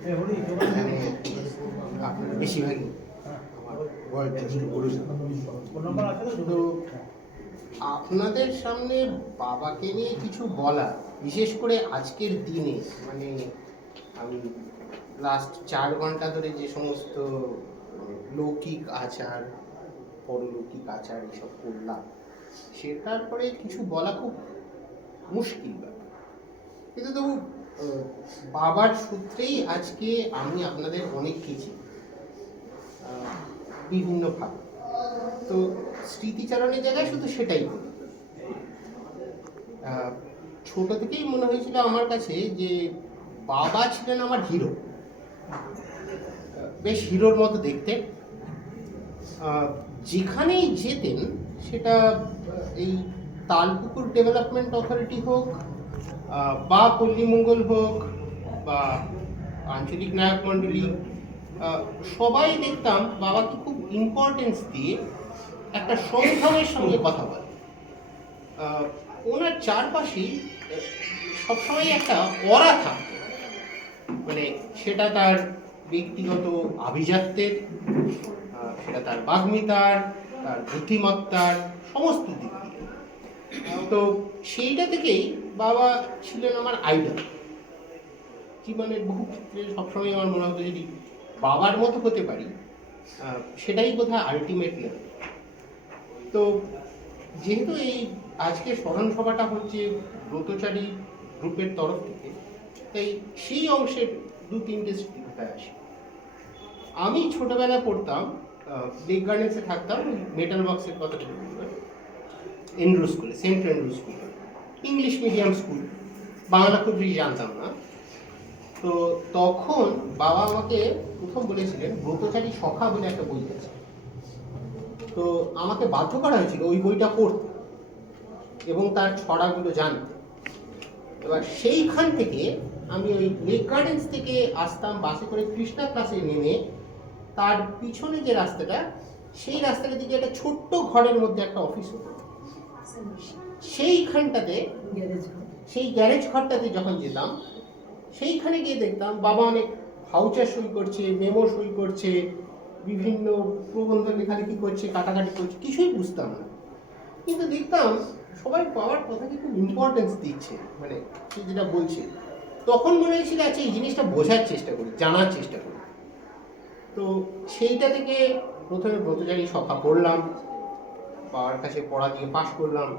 এখানে আপনারা বেশিরভাগই আমার বয়োজ্যেষ্ঠ গুরুজন। তো আপনাদের সামনে বাবাকে নিয়ে কিছু বলা, বিশেষ করে আজকের দিনে, মানে আমি লাস্ট 4 ঘন্টা ধরে যে সমস্ত লৌকিক আচার, পরলৌকিক আচার এসব করলাম, সেটার পরে কিছু বলা খুব মুশকিল ব্যাপার। কিন্তু তবু বাবার সূত্রেই আজকে আমি আপনাদের অনেক কিছু বিভিন্নভাবে, তো স্মৃতিচারণের জায়গায় শুধু সেটাই বলি। ছোট থেকেই মনে হয়েছিল আমার কাছে যে বাবা ছিলেন আমার হিরো, বেশ হিরোর মতো দেখতে। যেখানেই যেতেন, সেটা এই তালপুকুর ডেভেলপমেন্ট অথরিটি হোক বা পল্লীমঙ্গল হোক বা আঞ্চলিক নায়ক মণ্ডলী, সবাই দেখতাম বাবাকে খুব ইম্পর্টেন্স দিয়ে একটা সংগ্রামের সঙ্গে কথা বলে। ওনার চারপাশেই সবসময় একটা অরা থাকতো, মানে সেটা তার ব্যক্তিগত আভিজাত্যের, সেটা তার বাগ্মিতার, তার বুদ্ধিমত্তার সমস্ত দিক দিয়ে। তো সেইটা থেকেই বাবা ছিলেন আমার আইডল। জীবনের বহু ক্ষেত্রে সবসময় আমার মনে হতো যদি বাবার মতো হতে পারি, সেটাই বোধহয় আলটিমেট লেভেল। তো যেহেতু এই আজকে স্মরণ সভাটা হচ্ছে ব্রতচারী গ্রুপের তরফ থেকে, তাই সেই অংশের 2-3টে স্মৃতি কথায় আসে। আমি ছোটবেলায় পড়তাম, লেক গার্ডেন্সে থাকতাম, মেটাল বক্সের কথা এন্ড্রু স্কুলে, saint Andrew school, English medium school, Bangla খুব বেশি জানতাম না। তো তখন বাবা আমাকে প্রথম বলেছিলেন ব্রতচারী সখা বলে একটা বই আছে, তো আমাকে বাধ্য করা হয়েছিল ওই বইটা পড়তে এবং তার ছড়াগুলো জানতে। এবার সেইখান থেকে আমি ওই লেক গার্ডেন্স থেকে আসতাম বাসে করে কৃষ্ণা ক্লাসে নেমে, তার পিছনে যে রাস্তাটা, সেই রাস্তাটার দিকে একটা ছোট্ট ঘরের মধ্যে একটা অফিস হতো। সেইখানটাতে, সেই গ্যারেজ ঘরটাতে যখন যেতাম, সেইখানে গিয়ে দেখতাম বাবা অনেক ভাউচার সই করছে, মেমো সই করছে, বিভিন্ন প্রবন্ধ লেখালেখি করছে, কাটাকাটি করছে, কিছুই বুঝতাম না। কিন্তু দেখতাম সবাই বাবার কথাকে খুব ইম্পর্টেন্স দিচ্ছে, মানে সে যেটা বলছে। তখন মনে হয়েছিল আচ্ছা এই জিনিসটা বোঝার চেষ্টা করি, জানার চেষ্টা করি। তো সেইটা থেকে প্রথমে ব্রতচারী সখা পড়লাম, বাবার কাছে পড়া দিয়ে পাশ করলাম।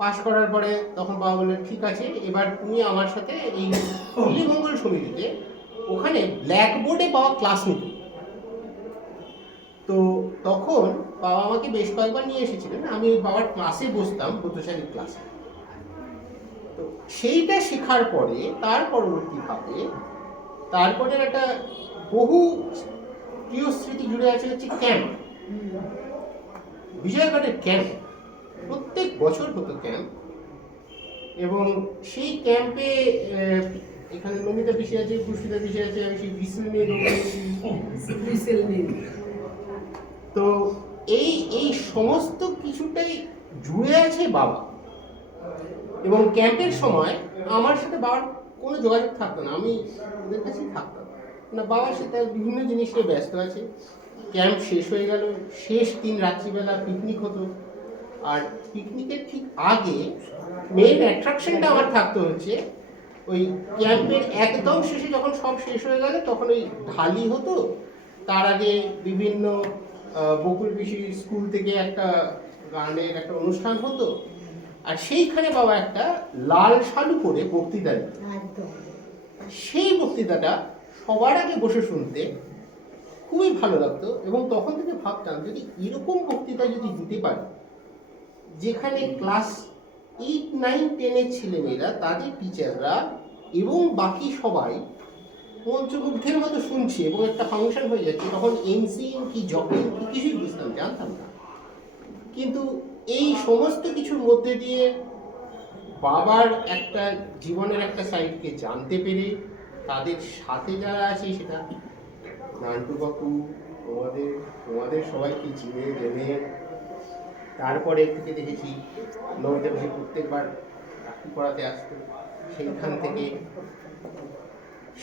পাশ করার পরে তখন বাবা বললেন ঠিক আছে, এবার তুমি আমার সাথে এই পল্লীমঙ্গল সমিতিতে, ওখানে ব্ল্যাকবোর্ডে বাবা ক্লাস নিত। তো তখন বাবা আমাকে বেশ কয়েকবার নিয়ে এসেছিলেন, আমি বাবার ক্লাসে বসতাম, ব্রতচারী ক্লাসে। তো সেইটা শেখার পরে তার পরবর্তীভাবে তারপরে একটা বহু প্রিয় স্মৃতি জুড়ে আছে হচ্ছে ক্যাম্প, বিজয়গড়ের ক্যাম্প। প্রত্যেক বছর হতো ক্যাম্প, এবং সেই ক্যাম্পে এখানে নমিতা পিসি আছে, পুষ্পিতা পিসি আছে, আমি সেই বিসেল নিয়ে। তো এই সমস্ত কিছুটাই জুড়ে আছে বাবা। এবং ক্যাম্পের সময় আমার সাথে বাবার কোনো যোগাযোগ থাকতো না, আমি ওদের কাছেই থাকতাম না। বাবার সাথে বিভিন্ন জিনিস নিয়ে ব্যস্ত আছে। ক্যাম্প শেষ হয়ে গেল, শেষ দিন রাত্রিবেলা পিকনিক হতো। আর পিকনিকের ঠিক আগে মেন অ্যাট্রাকশনটা আমার থাকতো হচ্ছে ওই ক্যাম্পের একদম শেষে, যখন সব শেষ হয়ে গেল তখন ওই ঢালি হতো। তার আগে বিভিন্ন বকুল পিসি স্কুল থেকে একটা গানের একটা অনুষ্ঠান হতো, আর সেইখানে বাবা একটা লাল শালু পরে বক্তৃতা দিত। সেই বক্তৃতাটা সবার আগে বসে শুনতে খুবই ভালো লাগতো, এবং তখন থেকে ভাবতাম যদি এরকম বক্তৃতা যদি দিতে পারি, যেখানে ক্লাস 8, 9, 10-এর ছেলেমেয়েরা, তাদের টিচাররা এবং বাকি সবাই পঞ্চমুগ্ধের মতো শুনছে এবং একটা ফাংশন হয়ে যাচ্ছে, তখন এনসিএন কি জকিং কি কিছুই জানতাম না। কিন্তু এই সমস্ত কিছুর মধ্যে দিয়ে বাবার একটা জীবনের একটা সাইডকে জানতে পেরে, তাদের সাথে যারা আছে, সেটা নান্টু বাপু, তোমাদের সবাইকে চিনে জেনে, তারপরে থেকে দেখেছি নমিতা পিসি প্রত্যেকবার রাখি পড়াতে আসতো, সেইখান থেকে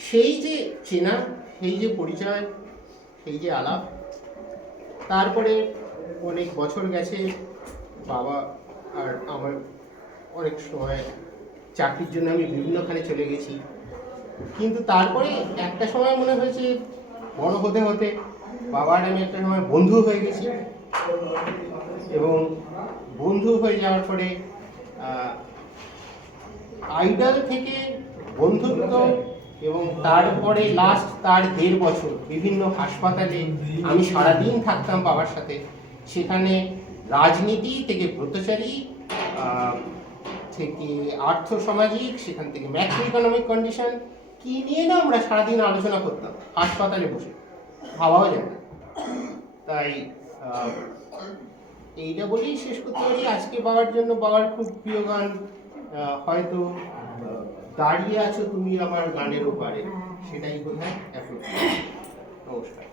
সেই যে চেনা, সেই যে পরিচয়, সেই যে আলাপ, তারপরে অনেক বছর গেছে, বাবা আর আমার অনেক সময় চাকরির জন্য আমি বিভিন্নখানে চলে গেছি, কিন্তু তারপরে একটা সময় মনে হয়েছে বড় হতে হতে বাবার আমি একটা সময় বন্ধু হয়ে গেছি, এবং বন্ধু হয়ে যাওয়ার পরে আইডল থেকে বন্ধুত্ব, এবং তারপরে লাস্ট তার 1.5 বছর বিভিন্ন হাসপাতালে আমি সারাদিন থাকতাম বাবার সাথে। সেখানে রাজনীতি থেকে ব্রতচারী, থেকে আর্থসামাজিক, সেখান থেকে ম্যাক্রো ইকোনমিক কন্ডিশন, কি নিয়ে না আমরা সারাদিন আলোচনা করতাম হাসপাতালে বসে, ভাবাও যায় না। তাই এইটা বলেই শেষ করতে পারি আজকে বাবার জন্য। বাবার খুব প্রিয় গান হয়তো দাঁড়িয়ে আছো তুমি আমার গানের ওপারে, সেটাই বোধহয় এখন। নমস্কার।